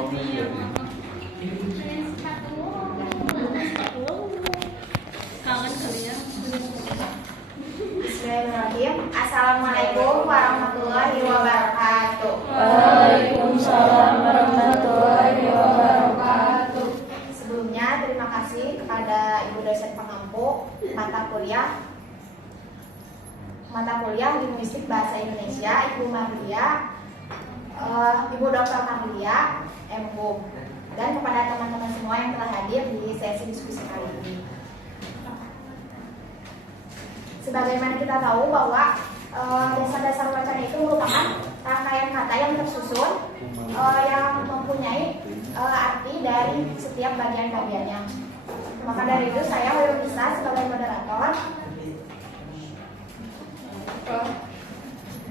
Kangen kali ya. Bismillahirrahmanirrahim. Assalamualaikum warahmatullahi wabarakatuh. Waalaikumsalam warahmatullahi wabarakatuh. Sebelumnya terima kasih kepada Ibu dosen pengampu mata kuliah Linguistik Bahasa Indonesia, Ibu Mahlia, Ibu Dr. Mahlia, MHUM, dan kepada teman-teman semua yang telah hadir di sesi diskusi kali ini. Sebagaimana kita tahu bahwa dasar-dasar wacana itu merupakan rangkaian kata yang tersusun yang mempunyai arti dari setiap bagian-bagiannya. Maka dari itu saya Hoyrul Nisa sebagai moderator.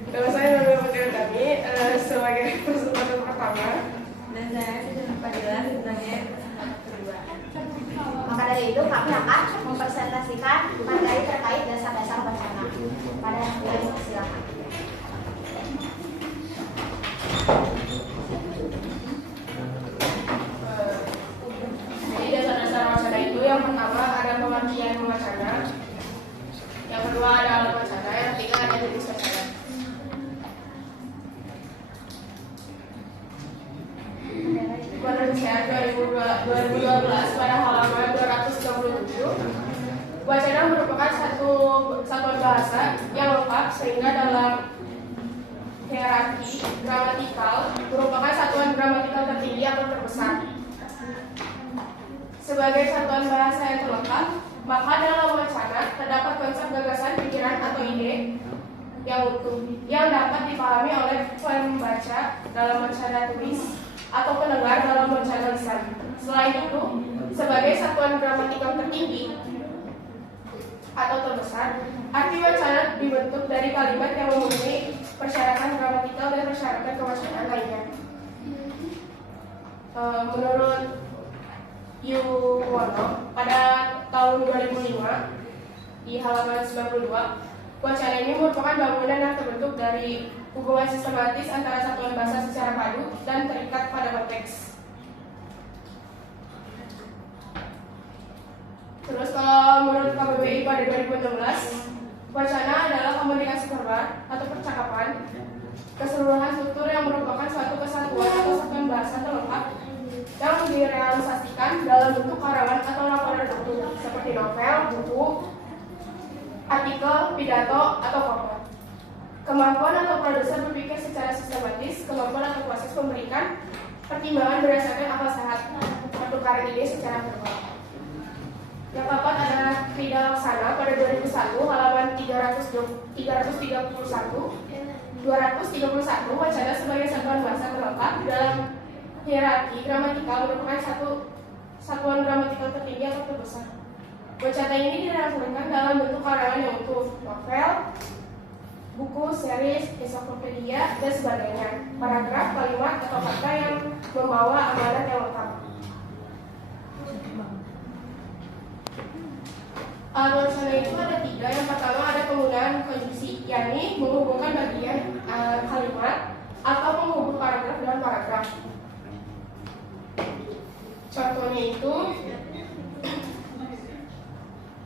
Nama saya Nurul Putri Utami sebagai presentator pertama. Dan saya Siti Fadila sebagai kedua. Maka dari itu kami akan mempresentasikan materi terkait dasar-dasar wacana. Pada yang silakan. Jadi dasar-dasar wacana itu yang pertama ada pengertian wacana, yang kedua ada alat wacana, yang ketiga ada jenis wacana. Menurut saya 2012 pada halaman 237, wacana merupakan satu satuan bahasa yang lengkap sehingga dalam hierarki gramatikal merupakan satuan gramatikal tertinggi atau terbesar. Sebagai satuan bahasa yang terlengkap, maka dalam wacana terdapat konsep gagasan, pikiran atau ide yang utuh yang dapat dipahami oleh pembaca dalam wacana tulis atau pendengar dalam wacana lisan. Selain itu, sebagai satuan gramatikal tertinggi atau terbesar, arti wacana dibentuk dari kalimat yang memenuhi persyaratan gramatikal dan persyaratan kewacana lainnya. Menurut Yuwono pada tahun 2005 di halaman 92, wacana ini merupakan bangunan yang terbentuk dari hubungan sistematis antara satuan bahasa secara padu dan terikat pada konteks. Terus kalau menurut KBBI pada 2016, wacana adalah komunikasi verbal atau percakapan, keseluruhan struktur yang merupakan suatu kesatuan atau satuan bahasa terlengkap yang direalisasikan dalam bentuk karangan atau laporan utuh seperti novel, buku, artikel, pidato, atau pokok. Kemampuan atau produser berpikir secara sistematis, kemampuan atau proses memberikan pertimbangan berdasarkan akal sehat, pertukaran ide secara verbal. Yang keempat ada Frida Laksana pada 2001 halaman 231, wacana sebagai satuan bahasa terlengkap dalam hierarki gramatikal merupakan satuan gramatikal tertinggi atau terbesar. Wacana ini dilaksanakan dalam bentuk karangan yang utuh, novel, buku, series, ensiklopedia, dan sebagainya, paragraf, kalimat, atau kata yang membawa amanat yang lengkap. Alat wacana itu ada tiga. Yang pertama ada penggunaan konjungsi, yakni menghubungkan bagian kalimat atau menghubung paragraf dengan paragraf. Contohnya itu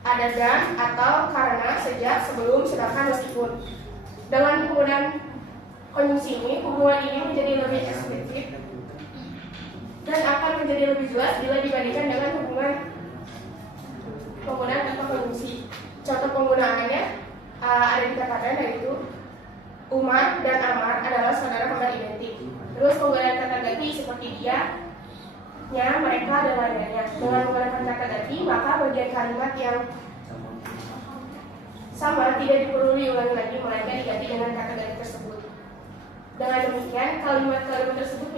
ada dan, atau, karena, sejak, sebelum, sedangkan, meskipun. Dengan penggunaan konjungsi ini, hubungan ini menjadi lebih eksplisit dan akan menjadi lebih jelas bila dibandingkan dengan penggunaan kata konjungsi. Contoh penggunaannya ada di kata-kata yaitu Umar dan Amar adalah saudara kembar identik. Terus penggunaan kata ganti seperti dia, nya, mereka, dan lainnya. Dengan menggunakan kata ganti, maka bagian kalimat yang sama tidak diperlu diulangi lagi, melainkan diganti dengan kata ganti tersebut. Dengan demikian, kalimat-kalimat tersebut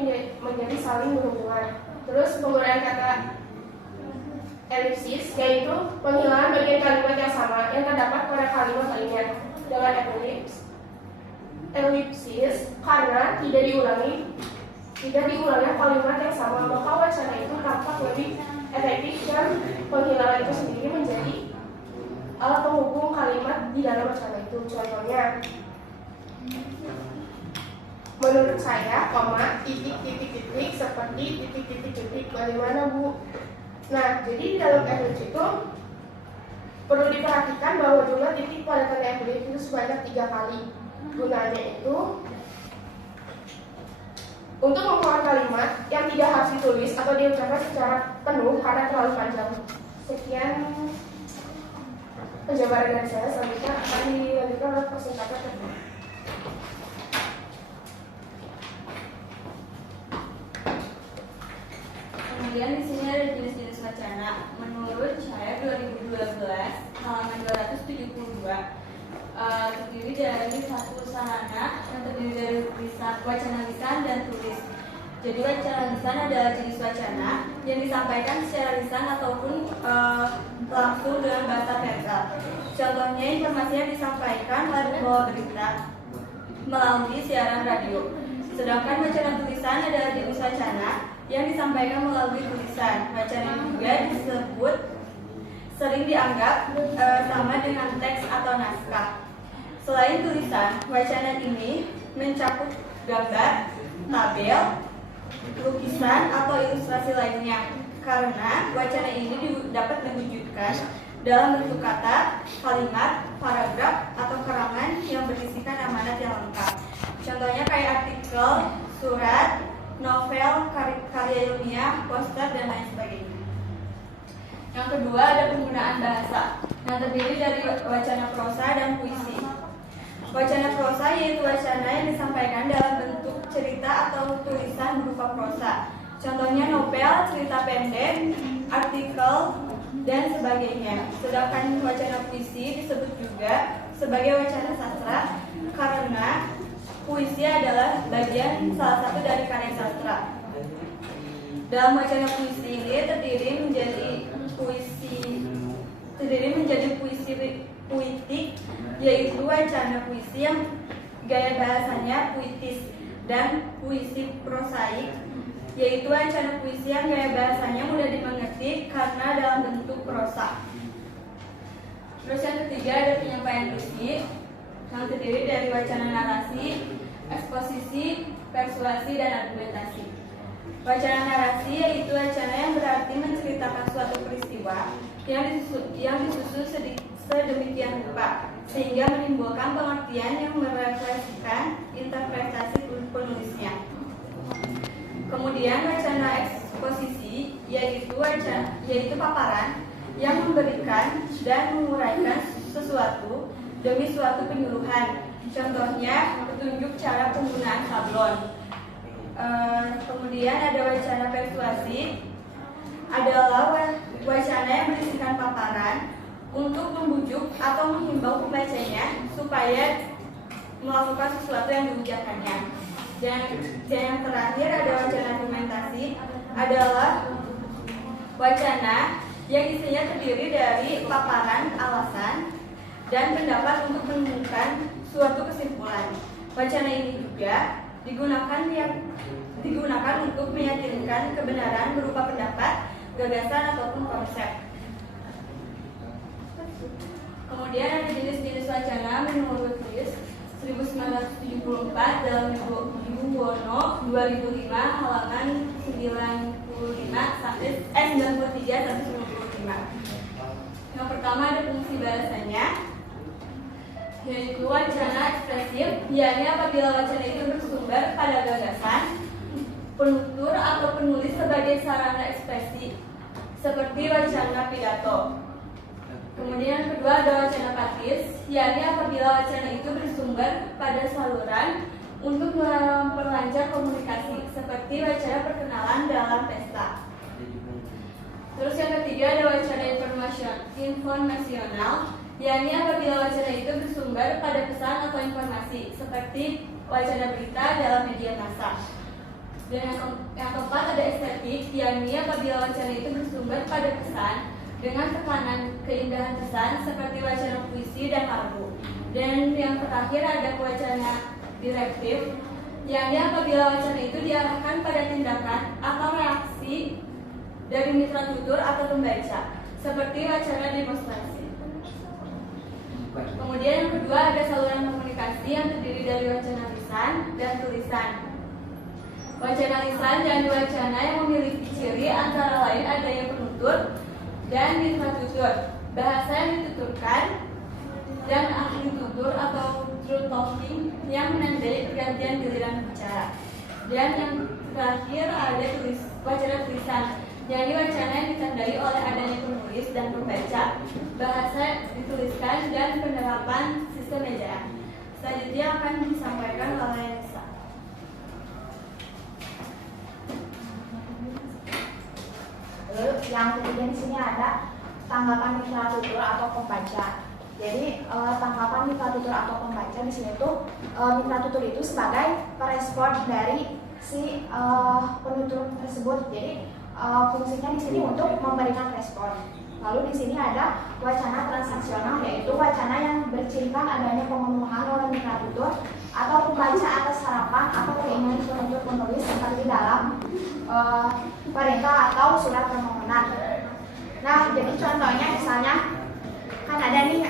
menjadi saling berhubungan. Terus penggunaan kata elipsis, yaitu penghilangan bagian kalimat yang sama yang terdapat pada kalimat lainnya. Dengan elipsis, karena tidak diulangi kalimat yang sama, maka wacana itu tampak lebih efektif dan penghilangan itu sendiri menjadi alat penghubung kalimat di dalam wacana itu. Contohnya, menurut saya, koma, titik, seperti seperti titik-titik-titik. Bagaimana, Bu? Nah, jadi di dalam FLC itu perlu diperhatikan bahwa jumlah titik pada tanda FLC itu sebanyak 3 kali. Gunanya itu untuk membuat kalimat yang tidak harus ditulis atau diucapkan secara penuh karena terlalu panjang. Sekian penjabaran dari saya. Selanjutnya akan dilanjutkan oleh presentator kedua. Kemudian di sini ada jenis-jenis wacana. Menurut saya 2012 halaman 272 terdiri dari satu sarana yang terdiri dari wacana lisan dan tulis. Jadi wacana lisan adalah jenis wacana yang disampaikan secara lisan ataupun langsung dengan bahasa verbal. Contohnya informasi yang disampaikan melalui berita melalui siaran radio. Sedangkan wacana tulisan adalah jenis wacana yang disampaikan melalui tulisan. Wacana ini juga disebut sering dianggap sama dengan teks atau naskah. Selain tulisan, wacana ini mencakup gambar, tabel, lukisan atau ilustrasi lainnya. Karena wacana ini dapat diwujudkan dalam bentuk kata, kalimat, paragraf, atau keterangan yang berisikan amanat yang lengkap. Contohnya kayak artikel, surat, novel, karya ilmiah, poster, dan lain sebagainya. Yang kedua ada penggunaan bahasa yang terdiri dari wacana prosa dan puisi. Wacana prosa yaitu wacana yang disampaikan dalam bentuk cerita atau tulisan berupa prosa. Contohnya novel, cerita pendek, artikel, dan sebagainya. Sedangkan wacana puisi disebut juga sebagai wacana sastra karena puisi adalah bagian salah satu dari karya sastra. Dalam wacana puisi ini terdiri menjadi puisi puitik, yaitu wacana puisi yang gaya bahasanya puitis, dan puisi prosaik, yaitu wacana puisi yang gaya bahasanya mudah dimengerti karena dalam bentuk prosa. Terus yang ketiga ada penyampaian puisi yang terdiri dari wacana narasi, eksposisi, persuasi, dan argumentasi. Wacana narasi yaitu wacana yang berarti menceritakan suatu peristiwa yang disusun sedemikian rupa sehingga menimbulkan pengertian yang merefleksikan interpretasi penulisnya. Kemudian wacana eksposisi yaitu paparan yang memberikan dan menguraikan sesuatu demi suatu penyuluhan. Contohnya petunjuk cara penggunaan sablon. Kemudian ada wacana persuasi adalah wacana yang berisikan paparan untuk membujuk atau menghimbau pembacanya supaya melakukan sesuatu yang diucapkannya. Dan yang terakhir ada wacana argumentasi adalah wacana yang isinya terdiri dari paparan alasan dan pendapat untuk menemukan suatu kesimpulan. Wacana ini juga digunakan untuk meyakinkan kebenaran berupa pendapat, gagasan, ataupun konsep. Kemudian ada jenis-jenis wacana menurut list 1974 dalam Ibu Wono 2005 halaman 93 sampai 95. Yang pertama ada fungsi bahasanya, yaitu wacana ekspresif, yakni apabila wacana itu bersumber pada gagasan, penutur atau penulis sebagai sarana ekspresi, seperti wacana pidato. Kemudian yang kedua ada wacana patis, yakni apabila wacana itu bersumber pada saluran untuk memperlancar komunikasi, seperti wacana perkenalan dalam pesta. Terus yang ketiga ada wacana informasional, yakni apabila wacana itu bersumber pada pesan atau informasi, seperti wacana berita dalam media massa. Dan yang keempat ada estetik, yakni apabila wacana itu bersumber pada pesan dengan tekanan keindahan pesan, seperti wacana puisi dan lagu. Dan yang terakhir ada wacana direktif, yakni apabila wacana itu diarahkan pada tindakan atau reaksi dari mitra tutur atau pembaca, seperti wacana demonstrasi. Kemudian yang kedua ada saluran komunikasi yang terdiri dari wacana lisan dan tulisan. Wacana lisan dan wacana yang memiliki ciri antara lain adanya penutur dan ditutur. Bahasa yang dituturkan dan ahli tutur atau true talking yang menandai pergantian giliran bicara. Dan yang terakhir ada wacana tulisan, yakni wacana yang ditandai oleh adanya penulis dan pembaca. Bahasa dituliskan dan penerapan sistem ejaan. Selanjutnya akan disampaikan oleh Nisa. Lalu yang ketiga di sini ada tanggapan mitra tutur atau pembaca. Jadi tanggapan mitra tutur atau pembaca di sini tuh mitra tutur itu sebagai respon dari si penutur tersebut. Jadi fungsinya di sini untuk memberikan respon. Lalu di sini ada wacana transaksional, yaitu wacana yang bercirikan adanya pemenuhan oleh mitra tutur atau pembaca atas harapan atau keinginan penutur penulis seperti dalam perintah atau surat permohonan. Nah, jadi contohnya misalnya kan ada nih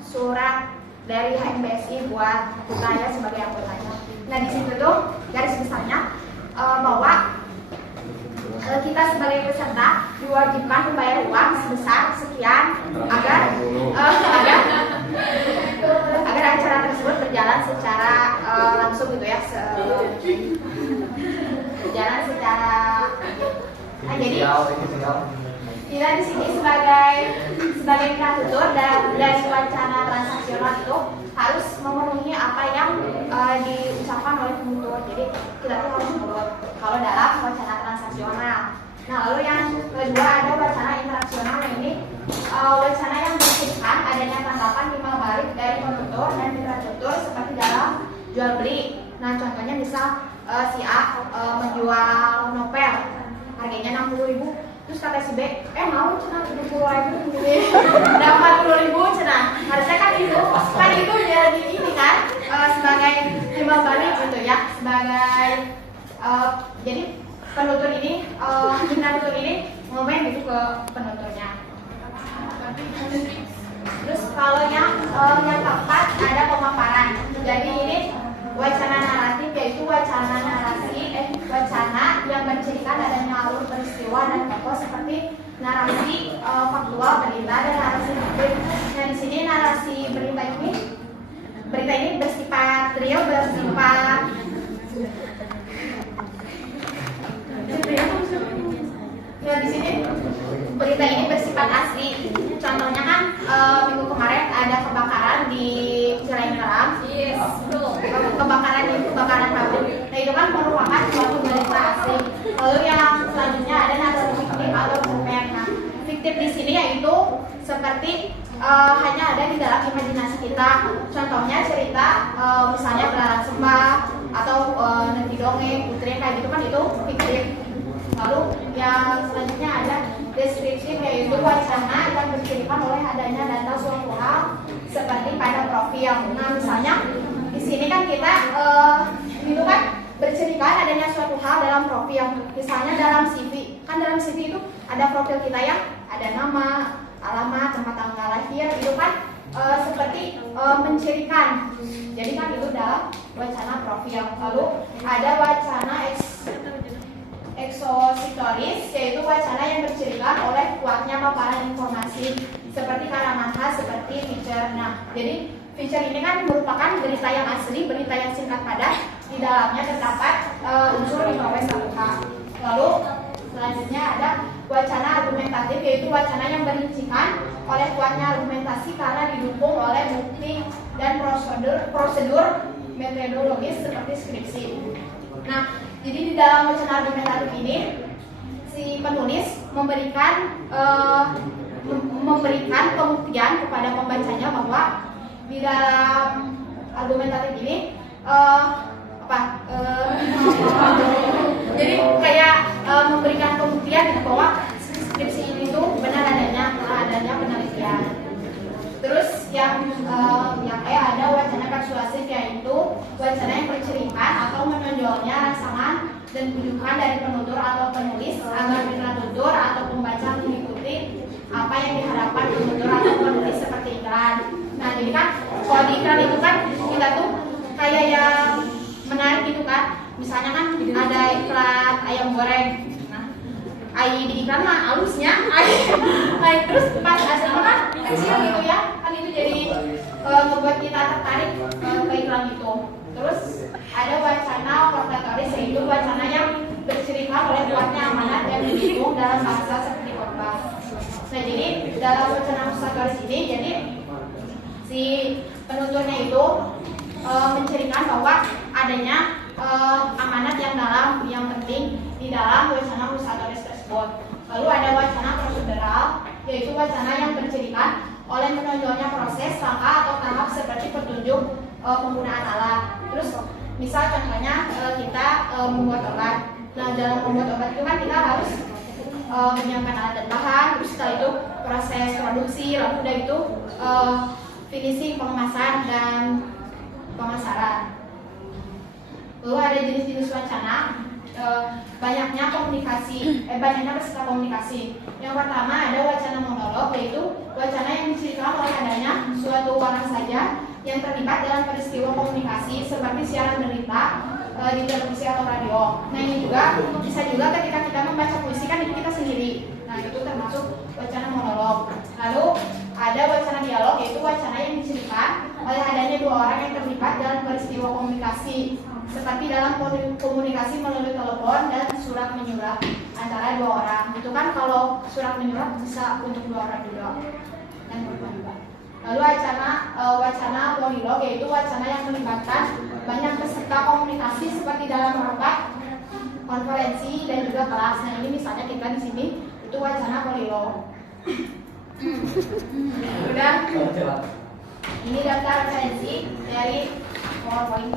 surat dari HMBSI buat saya sebagai anggotanya. Nah, di situ tuh garis besarnya bahwa kita sebagai peserta diwajibkan membayar uang sebesar sekian agar acara tersebut berjalan secara langsung gitu ya, berjalan secara jadi kita di sini sebagai mitra tutur dari wacana transaksional itu harus memenuhi apa yang diucapkan oleh penutur. Jadi kita tuh harus menurut kalau dalam wacana transaksional. Nah, lalu yang kedua ada wacana interaksional. Ini wacana yang berisikan adanya tanggapan timbal balik dari penutur dan mitra tutur seperti dalam jual beli. Nah, contohnya bisa si A menjual novel harganya 60.000. Terus kata si B, mau cenah 70.000 dapat 40.000 cenah. Harusnya kan itu jadi ini kan sebagai timbal balik gitu ya, sebagai jadi penutur ini mitra tutur ini ngomong gitu ke penuturnya. Terus kalau yang keempat ada pemaparan. Jadi ini wacana naratif, yaitu wacana yang mencirikan adanya alur peristiwa dan tokoh seperti narasi faktual, berita, dan narasi fiktif. Nah, di sini narasi berita ini bersifat real, ya di sini berita ini bersifat asli. Contohnya kan minggu kemarin ada kebakaran di Cilandak. Yes, betul. Kebakaran pabrik. Nah, itu kan merupakan suatu berita asli. Lalu yang selanjutnya ada narasi fiktif atau cerpen. Nah, fiktif di sini yaitu seperti hanya ada di dalam imajinasi kita. Contohnya cerita misalnya Belalang Sembah atau Nanti Dongeng, Putri, kayak gitu kan itu fiktif. Lalu yang selanjutnya ada deskripsi, yaitu wacana yang diberikan oleh adanya data suatu hal seperti pada profil. Nah, misalnya di sini kan kita itu kan berceritakan adanya suatu hal dalam profil. Misalnya dalam CV, kan dalam CV itu ada profil kita yang ada nama, alamat, tempat tanggal lahir, itu kan seperti mencirikan. Jadi kan itu dalam wacana profil. Lalu ada wacana ekspositoris, yaitu wacana yang bercirikan oleh kuatnya paparan informasi seperti karangan khas, seperti feature. Nah, jadi feature ini kan merupakan berita yang asli, berita yang singkat padat, di dalamnya terdapat unsur 5W1H. Lalu selanjutnya ada wacana argumentatif, yaitu wacana yang berincikan oleh kuatnya argumentasi karena didukung oleh bukti dan prosedur metodologis seperti skripsi. Nah, jadi di dalam wacana argumentatif ini si penulis memberikan pembuktian kepada pembacanya bahwa di dalam argumentatif ini jadi kayak memberikan pembuktian bahwa skripsi ini tuh benar adanya penelitian. Terus yang kayak ada wacana persuasif, yaitu wacana yang bercirikan atau menonjolnya rangsangan dan tujuan dari penutur atau penulis agar mitra tutur atau pembaca mengikuti apa yang diharapkan penutur atau penulis seperti iklan. Nah, jadi kan kalau di iklan itu kan kita tuh kayak yang menarik gitu kan, Misalnya kan ada iklan ayam goreng. Nah, di iklan mah halusnya, terus pas hasilnya kan kecil gitu ya, kan itu jadi membuat kita tertarik ke iklan itu. Terus ada wacana portatoris, yaitu wacana yang bercirikan oleh kuatnya amanat dan didukung dalam bahasa seperti khotbah. Nah, jadi dalam wacana portatoris ini, jadi si penuturnya itu mencirikan bahwa adanya amanat yang dalam, yang penting di dalam wacana portatoris tersebut. Lalu ada wacana prosedural, yaitu wacana yang bercirikan oleh menonjolnya proses, langkah atau tahap seperti petunjuk penggunaan alat. Terus misal contohnya kita membuat obat. Nah, dalam membuat obat itu kan kita harus menyiapkan alat dan bahan, terus setelah itu proses produksi, lalu udah itu finishing, pengemasan dan pemasaran. Lalu ada jenis-jenis wacana, banyaknya peserta komunikasi. Yang pertama ada wacana monolog, yaitu wacana yang dicirikan oleh adanya suatu orang saja yang terlibat dalam peristiwa komunikasi seperti siaran berita di televisi atau radio. Nah, ini juga bisa juga ketika kita membaca puisi kan itu kita sendiri. Nah, itu termasuk wacana monolog. Lalu ada wacana dialog, yaitu wacana yang dicirikan oleh adanya dua orang yang terlibat dalam peristiwa komunikasi seperti dalam komunikasi melalui telepon dan surat menyurat antara dua orang. Itu kan kalau surat menyurat bisa untuk dua orang juga dan telepon juga. Lalu wacana polilog, yaitu wacana yang melibatkan banyak peserta komunikasi seperti dalam rapat, konferensi dan juga kelas. Nah, ini misalnya kita di sini itu wacana polilog. Udah. Ini daftar referensi dari PowerPoint.